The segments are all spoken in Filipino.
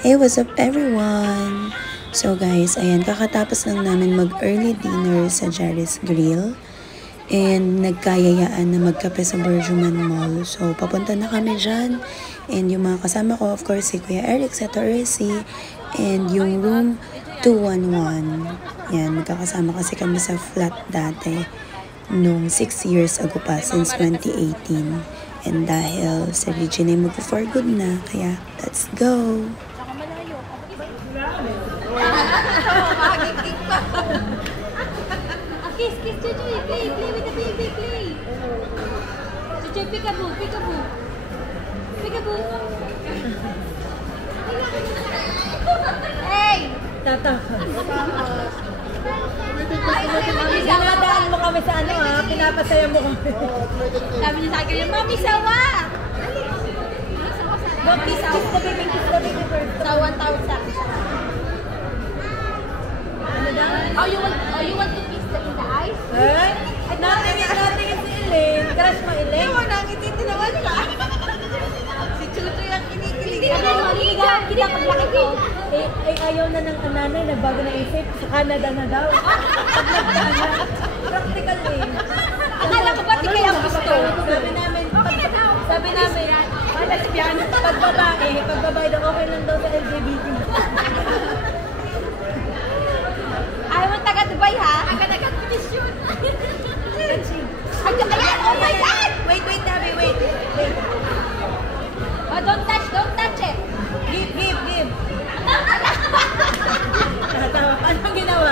Hey, what's up everyone? So guys, ayan, kakatapos lang namin mag-early dinner sa Jerry's Grill. And nagkayayaan na magkape sa Burjuman Mall. So, papunta na kami dyan. And yung mga kasama ko, of course, si Kuya Eric, sa Torresi, and yung room 211. Yan, magkakasama kasi kami sa flat dati nung 6 years ago pa, since 2018. And dahil sa Regina ay mag-for good na, kaya let's go! Kiss, Chuchoy, play with the baby, play. Chuchoy, peekaboo. Hey! Tata. Sinadaan mo kami sa ano ha, pinapasaya mo kami. Sabi niya sa akin, Mami, sawa! Go, kiss the baby first. Sawan tawag sa akin. Ano daw? Oh, you want to kiss them in the eyes? Eh? Natingin si Elaine. Crush mo, Elaine? Ewan na, ang ititinawan ka. Si Chuchoy ang kinikilig. Hindi paglaki ko. Ayaw na ng nanay, nagbago na isip. Sa Canada na daw. Practical eh. Akala ko ba di kaya gusto? Sabi namin, lesbian, pag babae daw okay lang daw sa LGBT. Ayaw mo taga-Dubai ha? Taga-kiss yun. Ayan, oh my God! Wait, Dabi, wait. Oh, don't touch it. Give. Anong ginawa?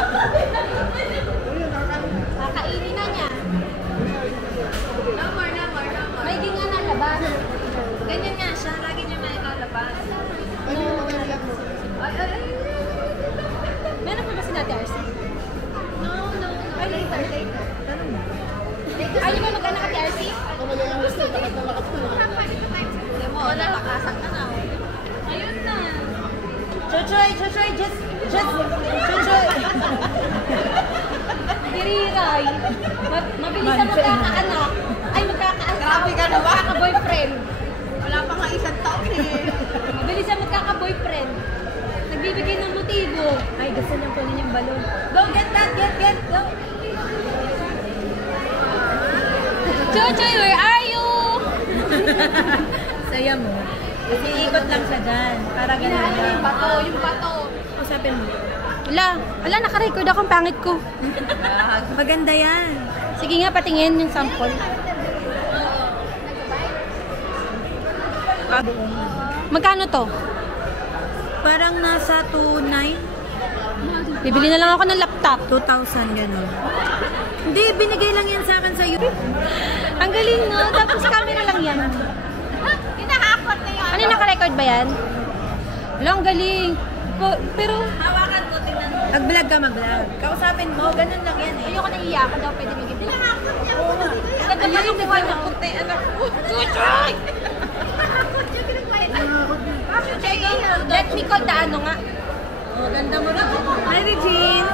Kakainin na niya. No more. May di nga nalabas. Ganyan nga siya. Lagi niya may nakalabas. Ay. Meron pa ba si Nati RC? No. Ay, later. Ayaw mo mag-anak ka ti RC? Gusto ko. Hindi mo, natakasan ka na. Ayun na. Chuchoy, just Chuchoy. Diriray. Mabilis na magkakaanak. Ay, magkakaanak. Grabe ka na ba? Magkaka-boyfriend. Wala pa nga isang taon eh. Mabilis na magkaka-boyfriend. Nagbibigay ng motibo. Ay, gusto niyang kunin yung balon. Go, get that, get, go. Chuchoy, where are you? Saya mo. Kasi ikot lang siya dyan. Para gano'n lang. Yung bato. Usapin mo. Ala, naka-record akong pangit ko. Maganda yan. Sige nga, patingin yung sample. Magkano to? Parang nasa 2,900. Bibili na lang ako ng laptop. 2,000 gano'n. Hindi, binigay lang yan sa akin sa iyo. Ang galing, no? Tapos camera lang yan. Pinahakot na yan. Ano yung naka-record ba yan? Wala, ang galing. Pero, Hawakan ko, tingnan mo. Mag-vlog. Kausapin mo, ganun lang yan eh. ayoko na iyakan daw. Pwede maging pinahakot niya. Oo nga. Ganda pa yung buwan ng puti. Anak ko. Chuchoy! Let me call the ano nga. Oh, ganda mo na. Hi, Regine.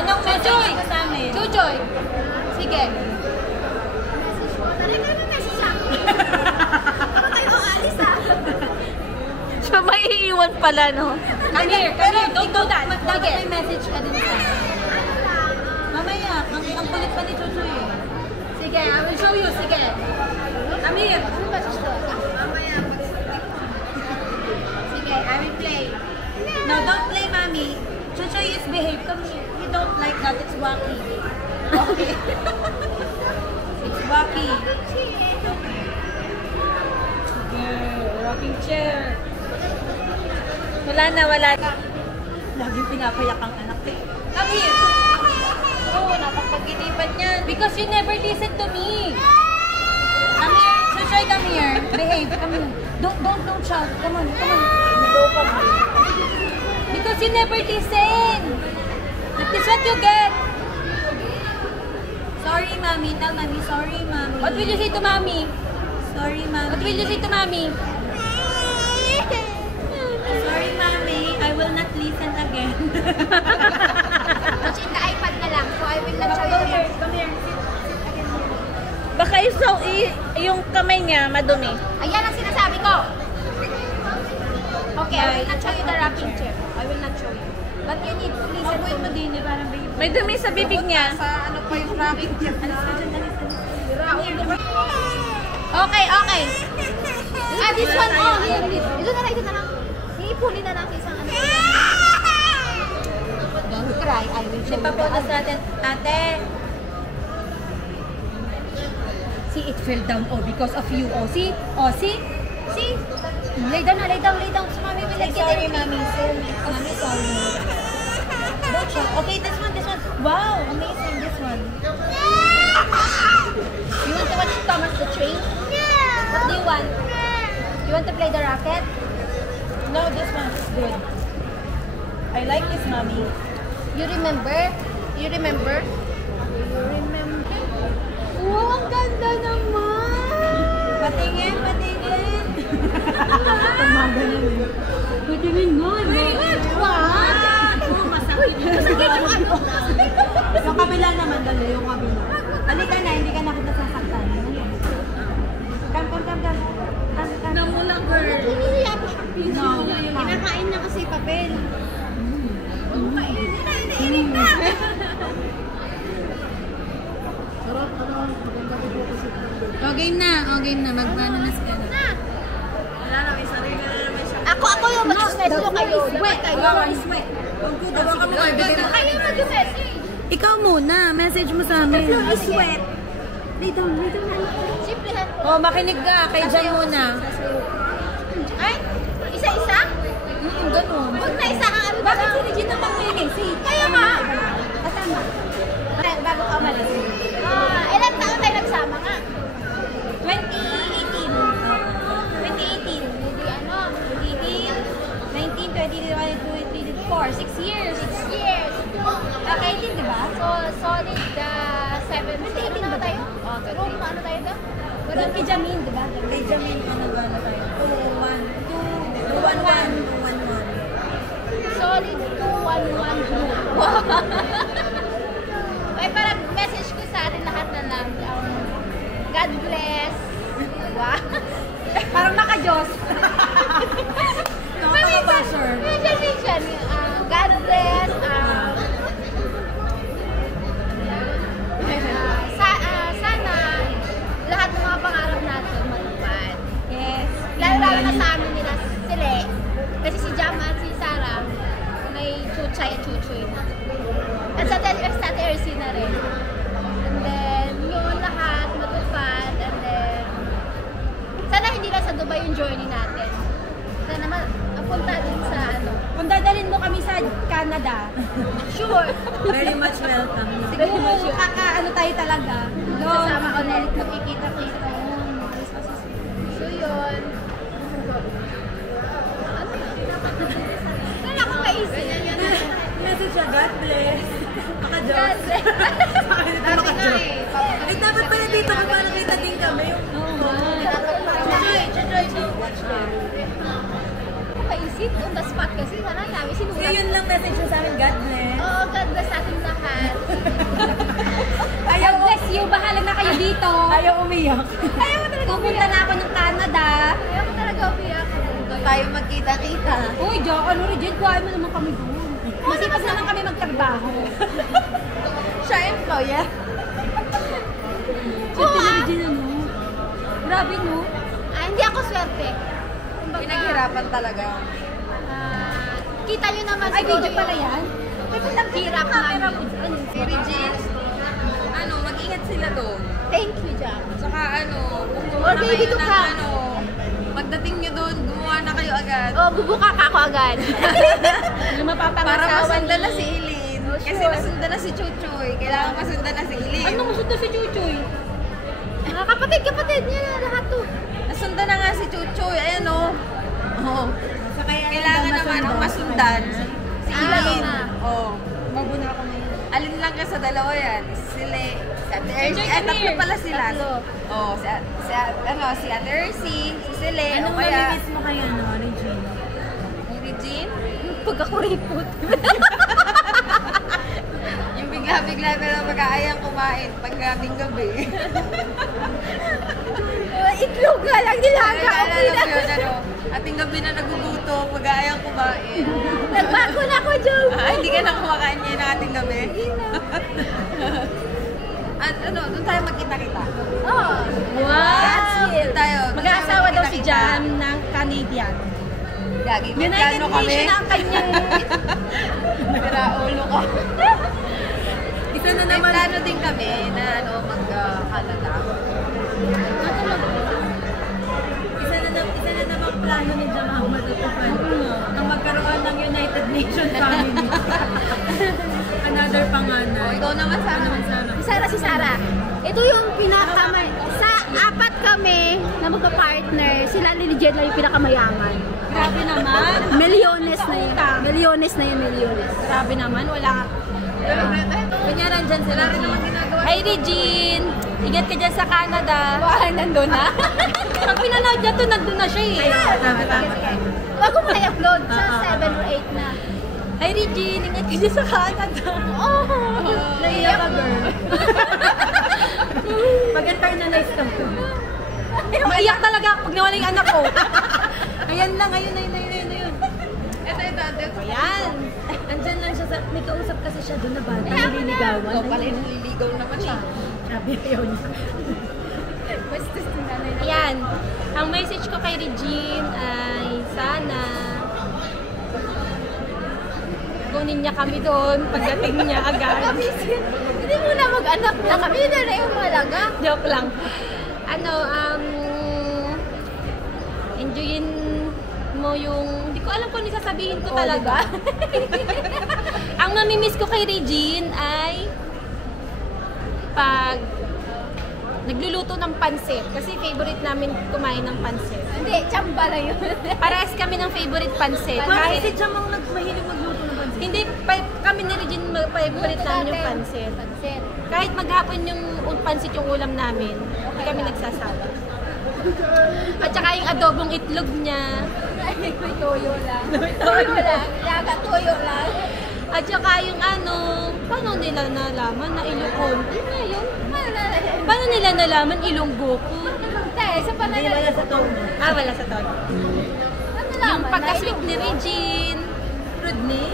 Anong Chuchoy? Chuchoy. Sige. So, may iiwan pala, no? Come here. Don't do that. Dapat may message ka din sa mamaya, ang kulit pa ni Chuchoy eh. Sige, I will show you. Sige. Come here. Ano ba siya? Mamaya. Sige, I will play. No, don't play, Mommy. Chuchoy is behave. Come here. You don't like that. It's wacky. Okay. It's wacky. Rocking chair. Wala na. Laging pinapayak ang anak eh. Come here. Oo, napapaginipan yan. Because you never listen to me. Come here. Chuchoy, come here. Behave. Come here. Don't shout. Come on. Because you never listen. That is what you get. Sorry, Mommy. Tell Mommy. Sorry, Mommy. What will you say to Mommy? Sorry, Mommy. What will you say to Mommy? Sorry, Mommy. I will not listen again. Watch in the iPad na lang. So I will not show you. Come here. Baka yung kamay niya madumi. Ayan ang sinasabi ko. Okay, I will not show you the rocking chair. I will not show you. But you need to listen to mo din, parang baby. May dumi sa bibig niya. Sa ano pa yung rocking chair. Okay, okay. Ah, this one, oh, here. Ito na lang. Iipunin na lang sa isang ano. Don't cry, I will show you. Ipapotos natin, ate. See, it fell down, oh, because of you. Oh, see? Oh, see? See? Lay down. So, mommy will like Sorry, it. mommy. Mommy, sorry. Don't show. Okay, this one. Wow, amazing, this one. You want to watch Thomas the Train? What do you want? You want to play the racket? No, this one is good. I like this, mommy. You remember? Oh, ang ganda naman! Patingin. Patingin nga, masakit yung ano. Yung kabila naman, dali, yung kabila. Halika na, hindi ka na kita sasaktan. Come. Namulang, girl. No. Kinakain na kasi papel. Init na. Game na. Magpano na sila. Wala na, may sarili na naman siya. Ako yung mag-sweat ko kayo. Sweat. Kayo mag-sweat. Ikaw muna, message mo sa amin. Sweat. Lay down na. Simplihan mo. Oh, makinig ka, kay Jan muna. Ay, isa-isa? Ganun. Huwag na isa kang ano. Bakit si Regina mamili? Kaya nga. Kasama. Bago ka umalis. Ilan taon tayo nagsama nga? 2018. 2018. Hindi ano? Hindi 19, 20, 21, 22, 23, 24. 6 years. 6 years. Okay, di ba? So, solid 7. 2018 ba tayo? Oo, 2018. Room, ano tayo doon? Doon kay Jamin, di ba? Kay Jamin, ano tayo? 211. Solid 211 group. Ay, parang message ko sa atin lahat na lang. God bless. Wow. Parang naka-Diyos. Minsan. God bless. Sana lahat ng mga pangarap natin matupad. Yes. Lalo na sa amin nila sila. Kasi si Jama at si Sarah may chuchay at chuchoy na. At sa Ate Ersi na rin. And then, yun lahat matupad. And then, sana hindi lang sa Dubai yung journey natin. Sana punta din sa ano. Kung dadalhin mo kami sa Canada, Sure. very much welcome. Siguro, ano tayo talaga. kasama ko ulit magkikita-kita. So, yun. Wala akong kaisip. Message siya, God bless. Maka-Diyos. Eh, dapat pala dito kung paano kita din kami. Kaisip on the spot kasi sana namin sinulat. Yun lang message mo sa amin, God bless. Oo, God bless sa ating lahat. God bless you, bahala na kayo dito. Ayaw umiyak. Ayaw mo talaga pumunta na ako ng Canada. Ayaw ko talaga umiyak. Tayo magkita-kita. Uy, Diyan, ano Regine, kuhain mo naman kami doon. Masipag naman kami magtrabaho. Siya employer. Swerte na Regine, ano? Grabe, no? Hindi ako swerte. Pinaghirapan talaga. Kita nyo naman Ay, video pala yan? Hirap namin. Regine, mag-ingat sila doon. Thank you, Jam. Saka Or baby to come. pagdating nyo doon, gumawa na kayo agad. Oh, bubuka ka ako agad. Para masundan na si Eileen. Kasi nasundan na si Chuchoy. Kailangan masundan na si Eileen. Ano masundan si Chuchoy? Kapatid niya na lahat to. Nasundan na nga si Chuchoy. Ayan o. Oh. Kailangan naman masundan. Si Eileen. Oh. Bago na ako ngayon. Alin lang ka sa dalawa yan? Sila, si Ate Ersi. Ay, tatlo pala sila. Oh, si Ate Ersi, si Sile. Anong mamimiss mo kayo, Regine? Regine? Pagkakuripot. Yung bigla Bigla na lang mag-aayang kumain pag gabing gabi. Itlog nga lang nilaga. Okay na. Ating gabi na naguguto, mag-aayang kumain. Nagbago na ako, Joe. Hindi ka na kumakain niya ng ating gabi? At ano, doon tayo magkita-kita. Oh. Wow! Doon tayo. Mag-aasawa daw si Jam ng Canadian. Gagi, United magkano kami? Nation ang kanyang... Raulo ko. Isa na May naman. plano din kami na mag-Canada. Isa na naman plano ni Jam ang matutupad. Ang magkaroon ng United Nations family. Another panganay. Ikaw naman sana. Si Sarah. Ito yung sa apat kami na magpa-partner, sila ni Jen lang yung pinakamayaman. Grabe naman. Milyones na yun. Milyones. Grabe naman. Wala. Kanya nandyan sila rin naman ginagawa. Hi Regine! Ingat ka dyan sa Canada. Nandun na. Pag pinanood niya to, nandun na siya eh. Wag ko muna i-upload sa 7 or 8 na. Hi Regine! Ingat ka dyan sa Canada. Oh! Naiyak ka girl. Pag-internalize ka po. Maiyak talaga pag nawala yung anak ko. Ayan lang, ayun. Ito. Ayan. Andyan lang siya. May kausap kasi siya doon na bata. Nililigawan. Ikaw pala yung nililigaw naman siya. Sabi ayaw niya. Bastos ng nanay na. Ayan. Ang message ko kay Regine ay sana kunin niya kami doon pagdating niya agad. Hindi mo na mag-anak na kami. Hindi na yung malaga. Joke lang. Enjoyin mo yung... Hindi ko alam kung ano sasabihin ko talaga. Ang namimiss ko kay Regine ay pag nagluluto ng pansit. Kasi favorite namin kumain ng pansit. Hindi, tsamba lang yun. Parehas kami ng favorite pansit. Kahit si Jam ang mahilig magluto ng pansit. Hindi, kami ni Regine favorite namin yung pansit. Kahit maghapon yung pansit yung ulam namin, hindi kami nagsasawa. At saka yung adobong itlog niya. May toyo lang. Toyo lang. Laga, toyo lang. At saka yung paano nila nalaman na Ilocon? Ano nga yun? Paano nila nalaman Ilonggo ko? Dahil sa pangalan. Hindi, wala sa tono. Wala sa tono. Yung pagka-sweet ni Regine. Rodney.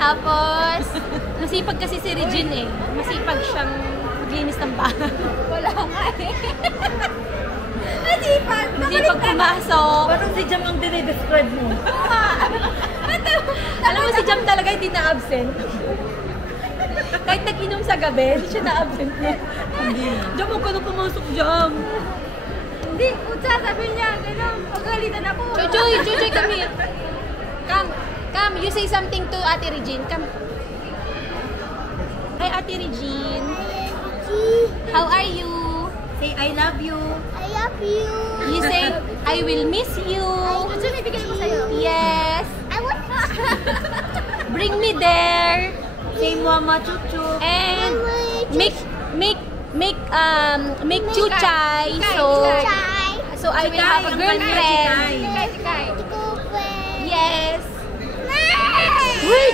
Tapos, masipag kasi si Regine eh. Masipag siyang maglinis ng bahay. Wala nga eh. Masipag. Masipag pumasok. Parang si Jam ang dinidescribe mo. Alam mo si Jam talaga hindi na-absent. Kahit nag-inom sa gabi, hindi siya na-absent niya. Jam, huwag ka na pumasok, Jam. Hindi, kutsa, sabi niya, gano'n, pagalitan ako. Joy, come here. Come, you say something to Ate Regine. Come. Hi, Ate Regine. How are you? Say, I love you. I love you. You say, I will miss you. Kutsa, may bigay ko sa'yo. Yes. I want Bring me there. Say, Mama Chuchu. And make chuchay. So I will have a girlfriend. Yes. Wait.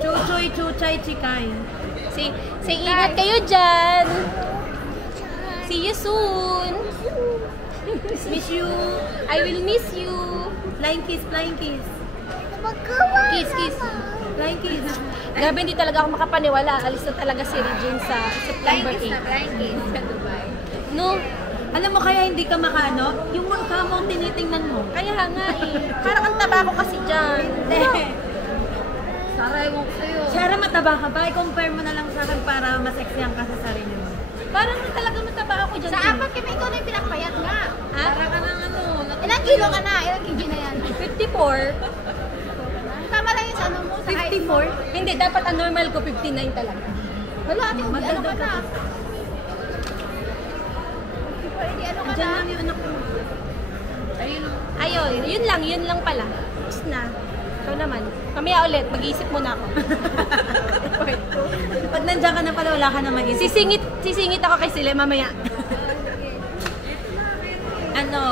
Chuchoy, chuchay, chikay. Say ingat kayo dyan. See you soon. Miss you. I will miss you. Flying kiss, flying kiss. Kiss. Flying kiss. Grabe, hindi talaga ako makapaniwala. Alis na talaga si Regine sa September 8. No? Alam mo kaya hindi ka makaano? Yung mukha mo ang tinitingnan mo. Kaya nga eh. Parang ang taba ko kasi dyan. Sarah, ewan ko sa'yo. Sarah, mataba ka ba? I-compare mo na lang sa akin para maseksyan ka sa sarili mo. Parang talaga mataba ako dyan. Sa apat kami, ikaw na yung pinakpayat nga. Ha? Para ka ng Ilang kilo ka na? Ilang kg na yan? 54. Tama lang yung sa ano mo, sa height mo. 54? Hindi, dapat ang normal ko 59 talaga. Wala, ate, ano ka na? Hindi, ano ka Diyan na? lang yung anak mo. Ayun, yun lang pala. Tapos na. Ikaw naman. Mamaya ulit, mag-iisip muna ako. Pag nandiyan ka na pala, wala ka na mag-isip. Sisingit ako kay Sile mamaya.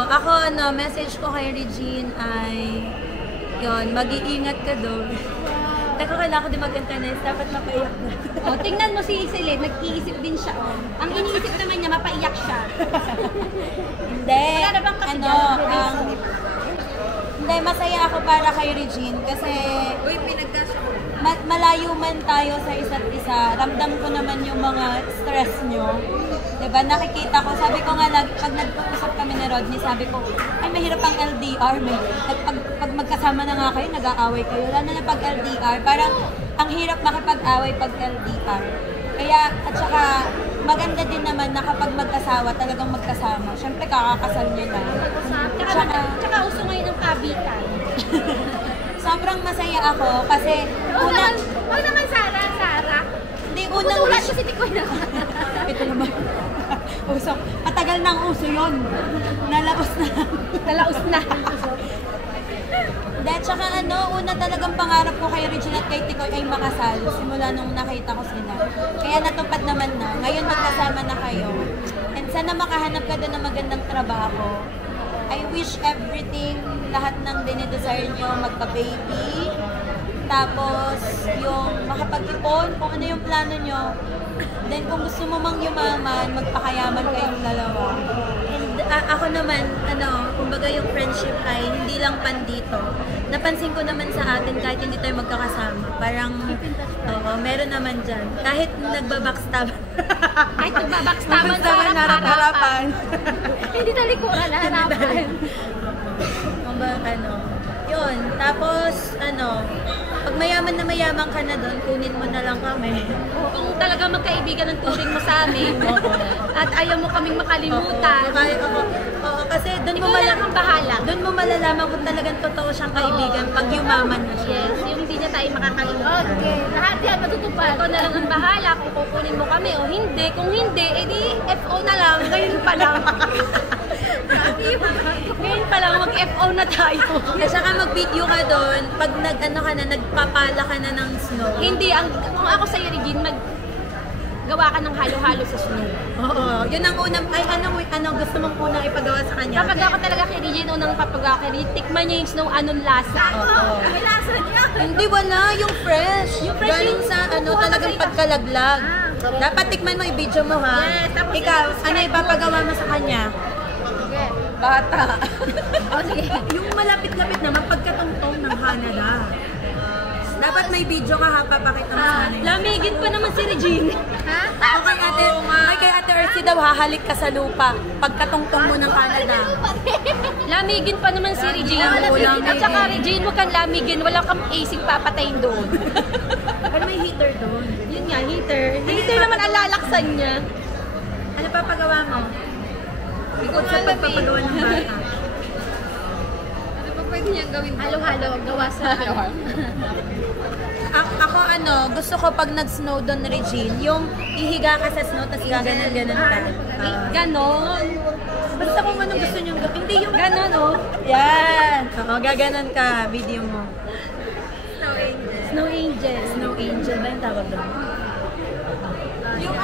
Ako, message ko kay Regine ay Yun, mag-iingat ka doon. Teka, kailangan ko din mag-internet. Dapat mapaiyak na. O, tingnan mo si Celine, nag-iisip din siya. Oh. Ang iniisip naman niya, mapaiyak siya. Hindi. Wala na bang kasi Hindi, masaya ako para kay Regine kasi Uy, pinagkasya ko. malayo man tayo sa isa't isa, ramdam ko naman yung mga stress nyo. Diba? Nakikita ko, sabi ko nga, pag nag-uusap kami ni Rodney, sabi ko, ay mahirap ang LDR. Pag magkasama na nga kayo, nag-aaway kayo. Lalo na pag LDR, parang ang hirap makipag-away pag LDR. Kaya, at saka, maganda din naman na kapag magkasawa, talagang magkasama. Siyempre, kakakasal nyo na. Tsaka uso ngayon ang kabitan. Sobrang masaya ako kasi Huwag naman Sarah. hindi unang Tutulat ko si Tikoy na. ito naman. Uso. Matagal nang uso yun. Nalaos na. Nalaos na. Dahil tsaka una talagang pangarap ko kay Regine at kay Tikoy ay makasal simula nung nakita ko sila. Kaya natupad naman na. Ngayon magkasama na kayo. And sana makahanap ka din ng magandang trabaho. I wish everything, lahat ng dinidesire nyo, magka-baby. Tapos, yung makapag-ipon, kung ano yung plano nyo. Then, kung gusto mo mang yumaman, magpakayaman kayong dalawa. And ako naman, kumbaga yung friendship ay hindi lang pandito. Napansin ko naman sa atin kahit hindi tayo magkakasama. Parang, meron naman dyan. Kahit nagbabackstab. Kahit nagbabackstaban sa harap-harapan. Hindi talikuran, harapan. Kumbaga, yun. Tapos, pag mayaman na mayaman ka na doon, kunin mo na lang kami. Kung talaga magkaibigan ng turing mo sa amin, at ayaw mo kaming makalimutan, Oo, kasi doon mo ikaw na lang ang bahala. Doon mo malalaman kung talagang totoo siyang kaibigan pag yumaman na siya. Yes, yung hindi niya tayo makakalimutan. Okay, lahat yan matutupad. Ikaw na lang ang bahala kung kukunin mo kami o hindi. Kung hindi, edi FO na lang. Ngayon pa lang. Ngayon pa lang, mag-FO na tayo. At saka mag-video ka doon, pag nagpapala ka na ng snow. Hindi, kung ako sa'yo, Regine, gawa ka ng halo-halo sa snow. Oo, yun ang unang, ano gusto mong unang ipagawa sa kanya? Kapag ako talaga kay Regine, unang papagawa kay Regine, tikman niya yung snow, anong lasa. Oo. May lasa niya. Hindi, wala. Yung fresh. Yung fresh Galing yung sa kukuha talagang ka sa pagkalaglag. Dapat tikman mo, i-video mo ha. Yes, tapos Ikaw, i-subscribe ano ipapagawa mo sa kanya? Sige. Bata. Oh, sige. Yung malapit-lapit naman, pagkatungtong ng Canada. Dapat may video ka ha, papakita mo sa kanila. Lamigin pa naman si Regine. Ha? Ako kay Ate Ercy daw, hahalik ka sa lupa. Pagkatungtong mo ng Canada. Lamigin pa naman si Regine. At saka Regine, huwag kang lamigin. Wala kang AC papatayin doon. Pero may heater doon. Yun nga, heater. Heater naman ang lalaksan niya. Ano papagawa mo? Ikot sa pagpapagawa ng bata. Ano pa pwede niyang gawin? Halo-halo, gawa sa Ako gusto ko pag nag-snow doon, Regine, yung ihiga ka sa snow, tapos gaganon-ganon ka. ganon. Basta kung anong gusto nyo gawin. Hindi yung Ganon, oh. yan. Oo, gaganon ka. Video mo. Snow angel. Snow angel ba yung tawag doon? Yung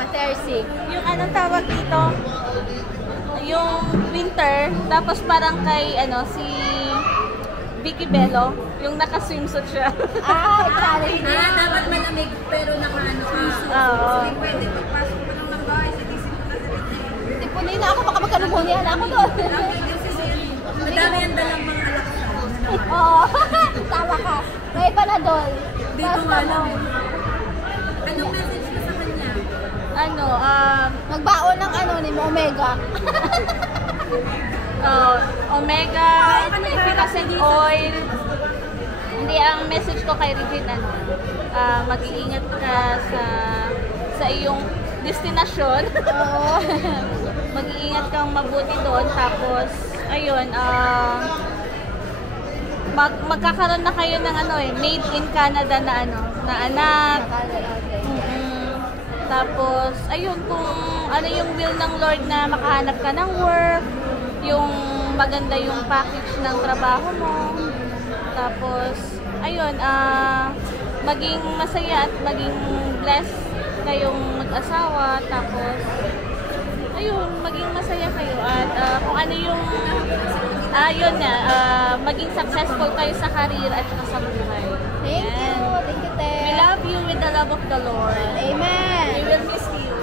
Ate Ercy. Yung anong tawag dito? Yung winter, tapos parang kay, si Vicky Bello, yung naka-swimsuit siya. Challenge na. Dapat malamig pero naka-ano ka. Oo. Pwede pagpasok mo lang ng bahay sa tisip mo na sa rin. Tipunin na ako, baka magkalumonia na ako doon. Madami ang dalang mga alak. Oo. Tama ka. May panadol. Dito nga lang. Anong message mo sa kanya? Magbaon ng Omega. Omega, efficacent oil. Hindi, ang message ko kay Regine, mag-iingat ka sa iyong destinasyon. Oo. Mag-iingat kang mabuti doon. Tapos, ayun, magkakaroon na kayo ng made in Canada na na anak. Tapos, ayun, kung ano yung will ng Lord na makahanap ka ng work, yung maganda yung package ng trabaho mo. Tapos, ayun, maging masaya at maging blessed kayong mag-asawa. Tapos, ayun, maging masaya kayo. At kung ano yung Yun nga, maging successful kayo sa career at saka sa buhay. Thank you. Thank you, Te. We love you with the love of the Lord. Amen. We will miss you.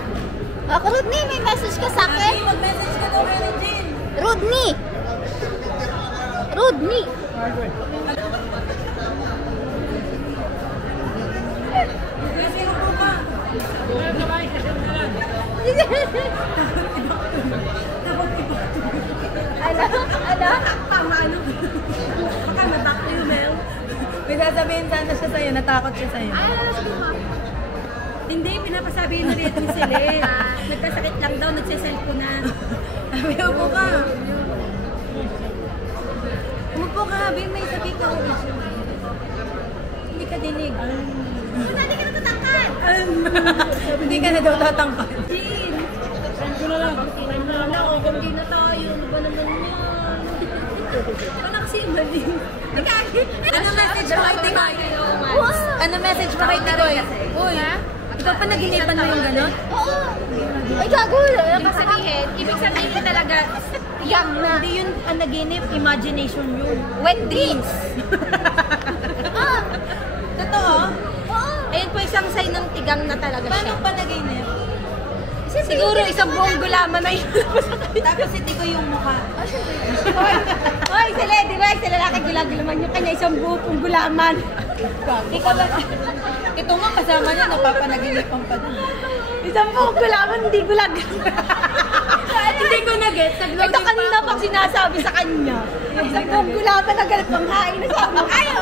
Ako, Rodney, may message ka sa akin? Mag-message ka daw kay Regine. Rodney! Rodney! Kasi upo ka. Ano? Baka matak you, Mel. May sasabihin sana siya sa'yo, natakot siya sa'yo. Sige mo. Hindi, pinapasabi ni Riet ni Sile. Nagkasakit lang daw, nagsiselfo na. Abi, upo ka. Upo ka, Abi, may sabi ka. Hindi ka dinig. Hindi ka natatangkan. Hindi ka na daw tatangkad. Jean! Friend ko na lang. Hindi na tayo. Ano ba naman yan? Ano kasi yung mali? Ano message mo kay Tikoy? Ano message mo kay Tikoy? Uy, ikaw pa naginipan mo yung gano'n? Oo. Ay, gago. Ibig sabihin talaga, Yang na. Hindi yun ang naginip, imagination yun. Wet dreams. Totoo? Oo. ayun po isang sign ng tigang na talaga siya. Paano pa naginip? Siguro isang buong gulaman na yun. Tapos si Tikoy yung mukha. Hoy, sila, di ba? Sila lalaki gulagulaman yung kanya isang buong gulaman. Ikaw ba? Ito nga kasama niya, napapanaginipan pa din. Isang buong gulaman, hindi gulag. Hindi ko na-get. Ito kanina pang sinasabi sa kanya. Isang buong gulaman na galit pang hain na sabi mo, ayo!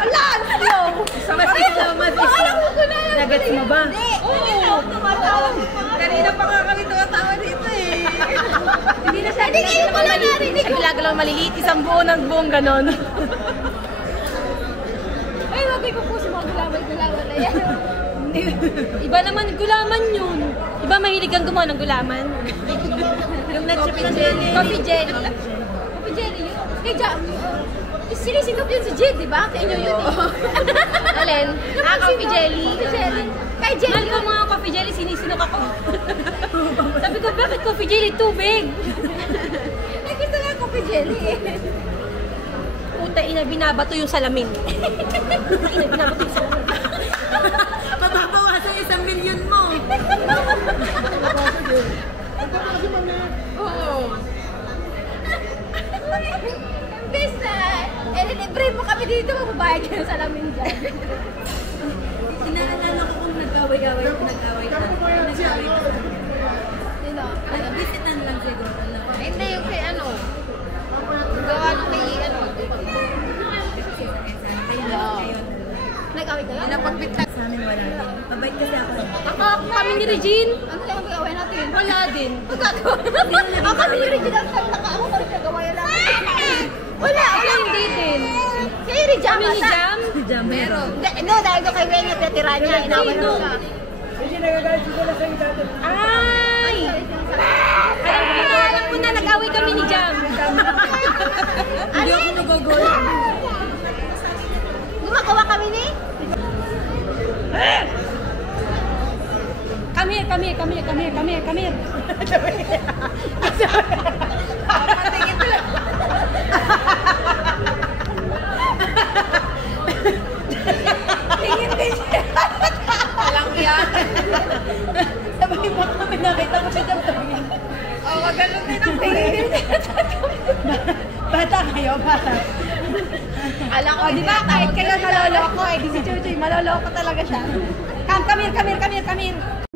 Wala, ang slow! Salamat. Nagets mo ba? Oo! Kanina pa nga kami tumatawa dito eh. Hindi na siya, hindi ko lang narinig. Siya gilagalaw maliliit, isang buo ng buong ganon. Ay, wag ko po si mga gulaman na yan. Iba naman gulaman yun. Iba mahilig kang gumawa ng gulaman. Yung nag-chip jelly. Coffee jelly. Coffee jelly yun. Kay Jam. Sinisingap yun si Jade, di ba? Kaya inyo yun eh. Alin? Coffee jelly. Coffee jelly. Kay Jade. Mahal ko mga coffee jelly, sinisinok ako. Sabi ko, bakit coffee jelly? Tubig. Ay, gusto nga coffee jelly eh. Puta ina, binabato yung salamin. Puta ina, binabato yung salamin. Mababawasan 1 milyon mo. Oo. Imbes na, libre mo kami dito, magbabayad ka ng salamin dyan. Sinaalala ko kung nag-away-away ka. Nag-away ka. You know, Visitan lang siguro. hindi yung kay ano, gawa nung kay ano, nag-away kayo? Napagpita. Sa amin wala din. Mabait kasi ako. Kami ni Regine, Ano kaya mag-away natin? wala din. Magagawa natin. Ako kami yung original time naka-ako pa rin nagawa yan lang. Wala, Wala, hindi din. Si Iri Jam. Kami ni Jam, Meron. No, dahil ko kay Wendy, pinatira niya, inaway ko siya. ay! Alam ko na, nag-away kami ni Jam. Hindi ako nagagawin. Gumagawa kami ni? Come here. Papatingin ko lang. Tingin din siya. Walang yan. Sabay mo kami nakita ko siya tumingin. Oo, ganun din ang tingin. Bata kayo, bata. Alam ko, Di ba, kahit kayo maloloko, eh, di si Chuchoy, maloloko talaga siya. Come here.